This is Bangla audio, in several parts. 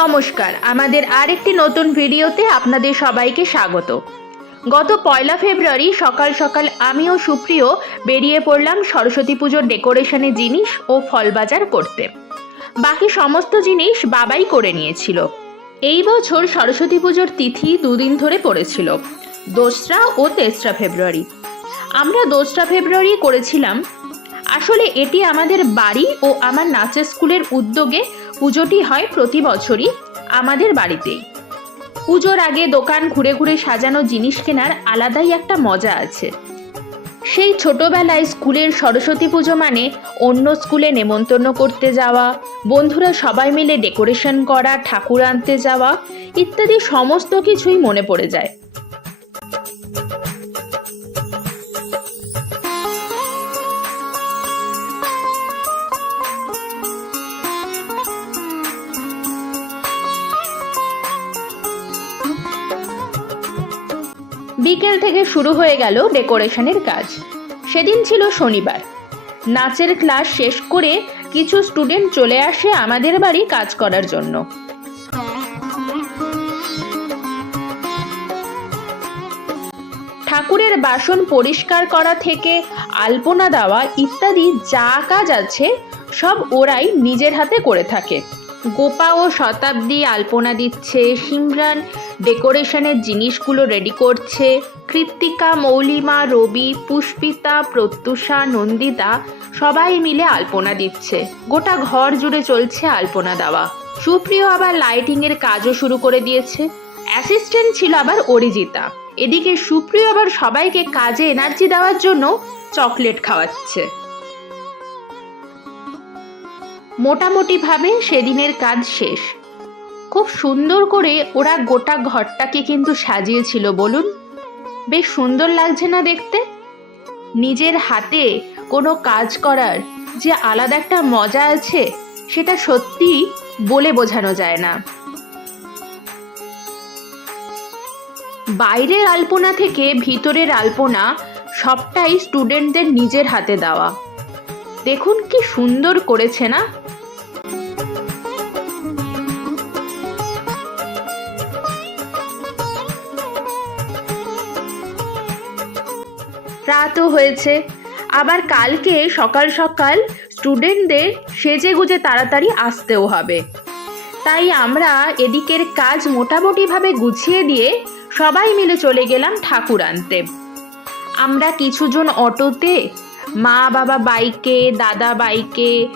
নমস্কার। আমাদের আরেকটি নতুন ভিডিওতে আপনাদের সবাইকে স্বাগত। গত পয়লা ফেব্রুয়ারি সকাল সকাল আমি ও সুপ্রিয় বেরিয়ে পড়লাম সরস্বতী পুজোর ডেকোরেশনের জিনিস ও ফল বাজার করতে। বাকি সমস্ত জিনিস বাবাই করে নিয়েছিল। এই বছর সরস্বতী পুজোর তিথি দুদিন ধরে পড়েছিল, দোসরা ও তেসরা ফেব্রুয়ারি। আমরা দোসরা ফেব্রুয়ারি করেছিলাম। আসলে এটি আমাদের বাড়ি ও আমার নাচের স্কুলের উদ্যোগে পুজোটি হয় প্রতি বছরই আমাদের বাড়িতেই। পুজোর আগে দোকান ঘুরে ঘুরে সাজানো জিনিস কেনার আলাদাই একটা মজা আছে। সেই ছোটবেলায় স্কুলের সরস্বতী পুজো মানে অন্য স্কুলে নেমন্তন্ন করতে যাওয়া, বন্ধুরা সবাই মিলে ডেকোরেশন করা, ঠাকুর আনতে যাওয়া ইত্যাদি সমস্ত কিছুই মনে পড়ে যায়। বিকেল থেকে শুরু হয়ে গেল ডেকোরেশনের কাজ। সেদিন ছিল শনিবার। নাচের ক্লাস শেষ করে কিছু স্টুডেন্ট চলে আসে আমাদের বাড়ি কাজ করার জন্য। ঠাকুরের বাসন পরিষ্কার করা থেকে আলপনা দেওয়া ইত্যাদি যা কাজ আছে সব ওরাই নিজের হাতে করে থাকে। গোপা ও শতাব্দী আলপনা দিচ্ছে, সিমরান ডেকোরেশনের জিনিসগুলো রেডি করছে। কৃত্তিকা, মৌলিমা, রবি, পুষ্পিতা, প্রত্যুষা, নন্দিতা, সবাই মিলে আলপনা দিচ্ছে। গোটা ঘর জুড়ে চলছে আলপনা দেওয়া। সুপ্রিয় আবার লাইটিংয়ের কাজও শুরু করে দিয়েছে। অ্যাসিস্ট্যান্ট ছিল আবার অরিজিতা। এদিকে সুপ্রিয় আবার সবাইকে কাজে এনার্জি দেওয়ার জন্য চকলেট খাওয়াচ্ছে। মোটামুটিভাবে সেদিনের কাজ শেষ। খুব সুন্দর করে ওরা গোটা ঘরটাকে কিন্তু সাজিয়েছিল বলুন। বেশ সুন্দর লাগছে না দেখতে? নিজের হাতে কোনো কাজ করার যে আলাদা একটা মজা আছে, সেটা সত্যি বলে বোঝানো যায় না। বাইরের আলপনা থেকে ভিতরের আলপনা সবটাই স্টুডেন্টদের নিজের হাতে দেওয়া। দেখুন কি সুন্দর করেছে না? রাতও হয়েছে। আবার কালকে সকাল সকাল স্টুডেন্টদের সেজে গুজে তাড়াতাড়ি আসতেও হবে। তাই আমরা এদিকের কাজ মোটামুটিভাবে গুছিয়ে দিয়ে সবাই মিলে চলে গেলাম ঠাকুর আনতে। আমরা কিছুজন অটোতে মা বাবা বাইকে, দাদা বাইকে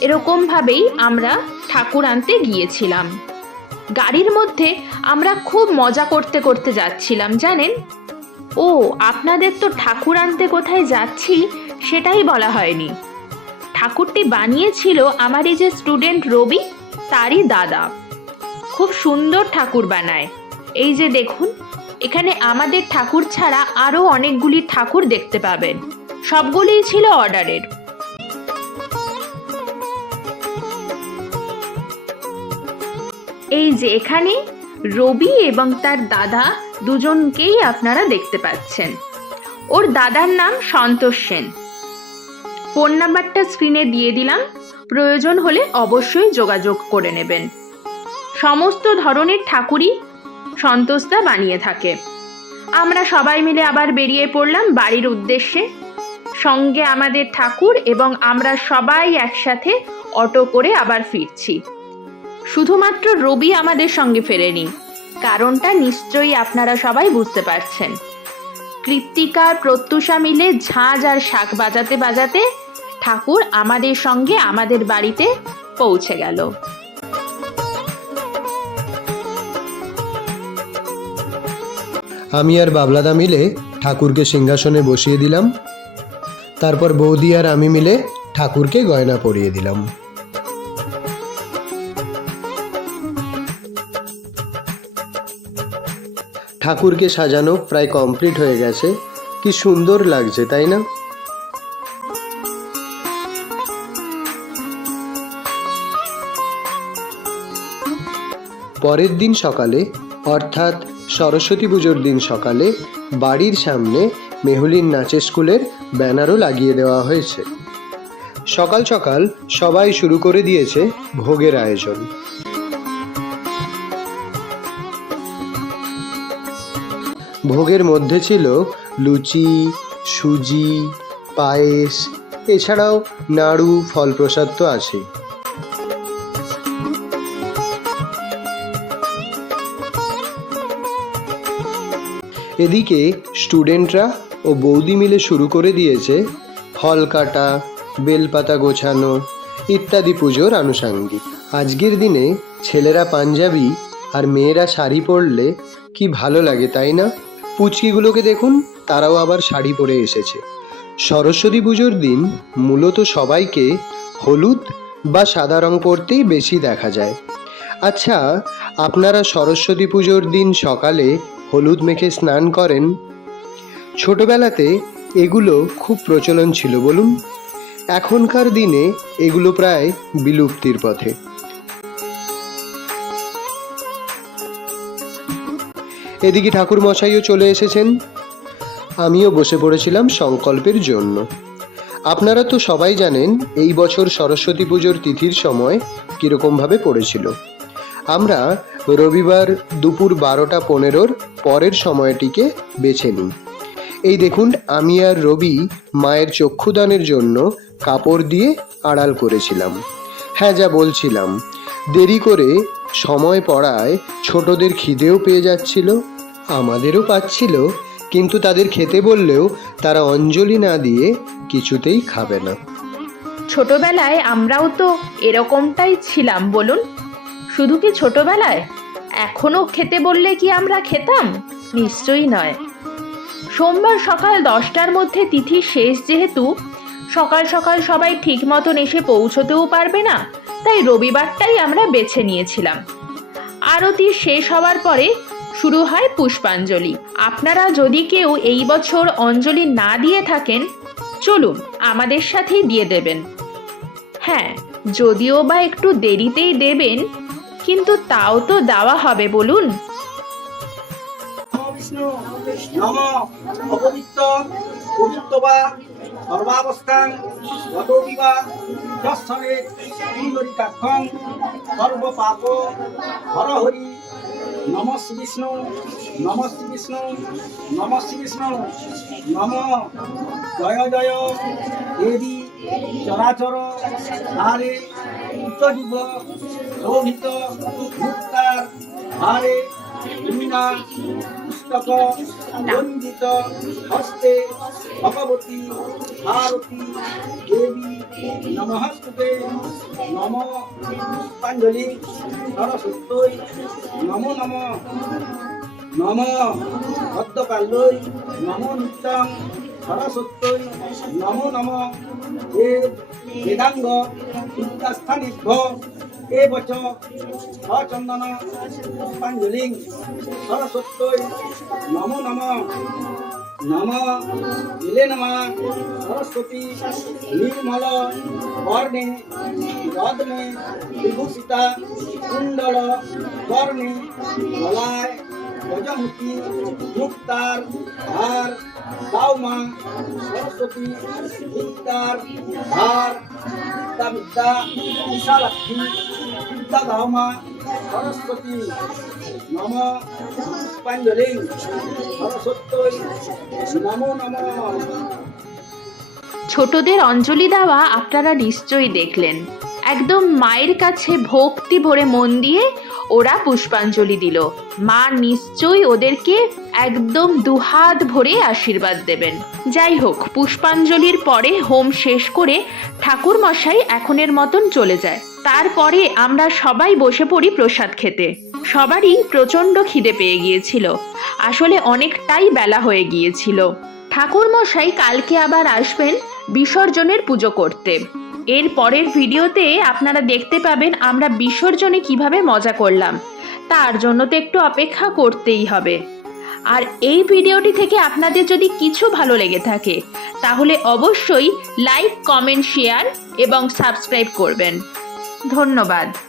এরকমভাবেই আমরা ঠাকুর আনতে গিয়েছিলাম। গাড়ির মধ্যে আমরা খুব মজা করতে করতে যাচ্ছিলাম, জানেন? ও, আপনাদের তো ঠাকুর আনতে কোথায় যাচ্ছি সেটাই বলা হয়নি। ঠাকুরটি বানিয়েছিল আমার এই যে স্টুডেন্ট রবি, তারই দাদা। খুব সুন্দর ঠাকুর বানায়। এই যে দেখুন, এখানে আমাদের ঠাকুর ছাড়া আরও অনেকগুলি ঠাকুর দেখতে পাবেন। সবগুলিই ছিল অর্ডারের। এই যে এখানে রবি এবং তার দাদা দুজনকেই আপনারা দেখতে পাচ্ছেন। ওর দাদার নাম সন্তোষ সেন। ফোন নাম্বারটা স্ক্রিনে দিয়ে দিলাম। প্রয়োজন হলে অবশ্যই যোগাযোগ করে নেবেন। সমস্ত ধরনের ঠাকুরই সন্তোষদা বানিয়ে থাকে। আমরা সবাই মিলে আবার বেরিয়ে পড়লাম বাড়ির উদ্দেশ্যে। সঙ্গে আমাদের ঠাকুর এবং আমরা সবাই একসাথে অটো করে আবার ফিরছি। শুধুমাত্র রবি আমাদের সঙ্গে ফেরেনি। কারণটা নিশ্চয়ই আপনারা সবাই বুঝতে পারছেন। কৃত্তিকার প্রত্যুষা মিলে ঝাঁঝ আর শাক বাজাতে বাজাতে ঠাকুর আমাদের সঙ্গে আমাদের বাড়িতে পৌঁছে গেল। আমি আর বাবলাদা মিলে ঠাকুরকে সিংহাসনে বসিয়ে দিলাম। তারপর বৌদি আর আমি মিলে ঠাকুরকে গয়না পরিয়ে দিলাম। ঠাকুরকে সাজানো প্রায় কমপ্লিট হয়ে গেছে। কি সুন্দর লাগছে, তাই না? পরের দিন সকালে, অর্থাৎ সরস্বতী পুজোর দিন সকালে, বাড়ির সামনে মেহুলির নাচের স্কুলের ব্যানারও লাগিয়ে দেওয়া হয়েছে। সকাল সকাল সবাই শুরু করে দিয়েছে ভোগের আয়োজন। ভোগের মধ্যে ছিল লুচি, সুজি, পায়েস, এছাড়াও নাড়ু ফল প্রসাদ তো আছেই। এদিকে স্টুডেন্টরা ও বৌদি মিলে শুরু করে দিয়েছে ফল কাটা, বেলপাতা গোছানো ইত্যাদি পুজোর আনুষাঙ্গিক। আজকের দিনে ছেলেরা পাঞ্জাবি আর মেয়েরা শাড়ি পরলে কি ভালো লাগে, তাই না? পুচকিগুলোকে দেখুন, তারাও আবার শাড়ি পরে এসেছে। সরস্বতী পুজোর দিন মূলত সবাইকে হলুদ বা সাদা রং পরতেই বেশি দেখা যায়। আচ্ছা আপনারা সরস্বতী পুজোর দিন সকালে হলুদ মেখে স্নান করেন ছোটবেলাতে এগুলো খুব প্রচলন ছিল বলুন। এখনকার দিনে এগুলো প্রায় বিলুপ্তির পথে। এদিকে ঠাকুর মশাইও চলে এসেছেন। আমিও বসে পড়েছিলাম সংকল্পের জন্য। আপনারা তো সবাই জানেন এই বছর সরস্বতী পুজোর তিথির সময় কীরকমভাবে পড়েছিল। আমরা রবিবার দুপুর বারোটা পনেরোর পরের সময়টিকে বেছে নিই। এই দেখুন, আমি আর রবি মায়ের চক্ষুদানের জন্য কাপড় দিয়ে আড়াল করেছিলাম। হ্যাঁ যা বলছিলাম। দেরি করে সময় পড়ায় ছোটদের খিদেও পেয়ে যাচ্ছিল, আমাদেরও পাচ্ছিল, কিন্তু তাদের খেতে বললেও তারা অঞ্জলি না দিয়ে কিছুতেই খাবে না। ছোটবেলায় আমরাও তো এরকমটাই ছিলাম, বলুন। শুধু কি ছোটবেলায়? এখনও খেতে বললে কি আমরা খেতাম? নিশ্চয়ই নয়। সোমবার সকাল দশটার মধ্যে তিথি শেষ যেহেতু, সকাল সকাল সবাই ঠিক মতন এসে পৌঁছতেও পারবে না, তাই রবিবারটাই আমরা বেছে নিয়েছিলাম। আরতি শেষ হওয়ার পরে শুরু হয় পুষ্পাঞ্জলি। আপনারা যদি কেউ এই বছর অঞ্জলি না দিয়ে থাকেন, চলুন আমাদের সাথেই দিয়ে দেবেন। হ্যাঁ যদিও বা একটু দেরিতেই দেবেন, কিন্তু তাও তো দেওয়া হবে বলুন। বিষ্ণু নম অপবিত্র, পবিত্র বা সর্বাবস্থান গতবি বা যশ্বরে সুন্দরীকাক্ষং, সর্বপাপ, হরহরি, নম শ্রী বিষ্ণু, নম শ্রী বিষ্ণু, নম শ্রী বিষ্ণু, নম, জয় জয়, দেবী, চরাচর হারে উচ্চযুগ শোভিত মুক্তার হারে পুস্তক রঞ্জিত হস্তে, ভগবতী, ভারতী, দেবী, নমস্তুতে নম পুষ্পাঞ্জলি সরস্বতী, নম নম নম ভদ্রকাল্যই নম নিত্যং সরস্বতী, নম নম। বেদাঙ্গ বিদ্যাস্থানিভ্য এ বচ সচন্দন পুষ্পাঞ্জলি সরস্বতী, নম নম নম, নীলে নম, সরস্বতী, নির্মল, বর্ণে রত্নে বিভূষিতা, কুণ্ডল, বর্ণে গলায় গজমুখী মুক্তার হার দাউমা সরস্বতী বিদ্যার হার বিদ্যা বিদ্যা, বিশালাক্ষী বিদ্যা দাউমা সরস্বতী নম পুষ্পাঞ্জলি সরস্বতী নমো, নম। ছোটদের অঞ্জলি দেওয়া আপনারা নিশ্চয়ই দেখলেন। একদম মায়ের কাছে ভক্তি ভরে মন দিয়ে ওরা পুষ্পাঞ্জলি দিল। মা নিশ্চয়ই ওদেরকে একদম দুহাত ভরে আশীর্বাদ দেবেন। যাই হোক, পুষ্পাঞ্জলির পরে হোম শেষ করে ঠাকুর মশাই এখনের মতন চলে যায়। তারপরে আমরা সবাই বসে পড়ি প্রসাদ খেতে। সবারই প্রচণ্ড খিদে পেয়ে গিয়েছিল। আসলে অনেকটাই বেলা হয়ে গিয়েছিল। ঠাকুরমশাই কালকে আবার আসবেন বিসর্জনের পুজো করতে। এর পরের ভিডিওতে আপনারা দেখতে পাবেন আমরা বিসর্জনে কীভাবে মজা করলাম। তার জন্য তো একটু অপেক্ষা করতেই হবে। আর এই ভিডিওটি থেকে আপনাদের যদি কিছু ভালো লেগে থাকে, তাহলে অবশ্যই লাইক, কমেন্ট, শেয়ার এবং সাবস্ক্রাইব করবেন। ধন্যবাদ।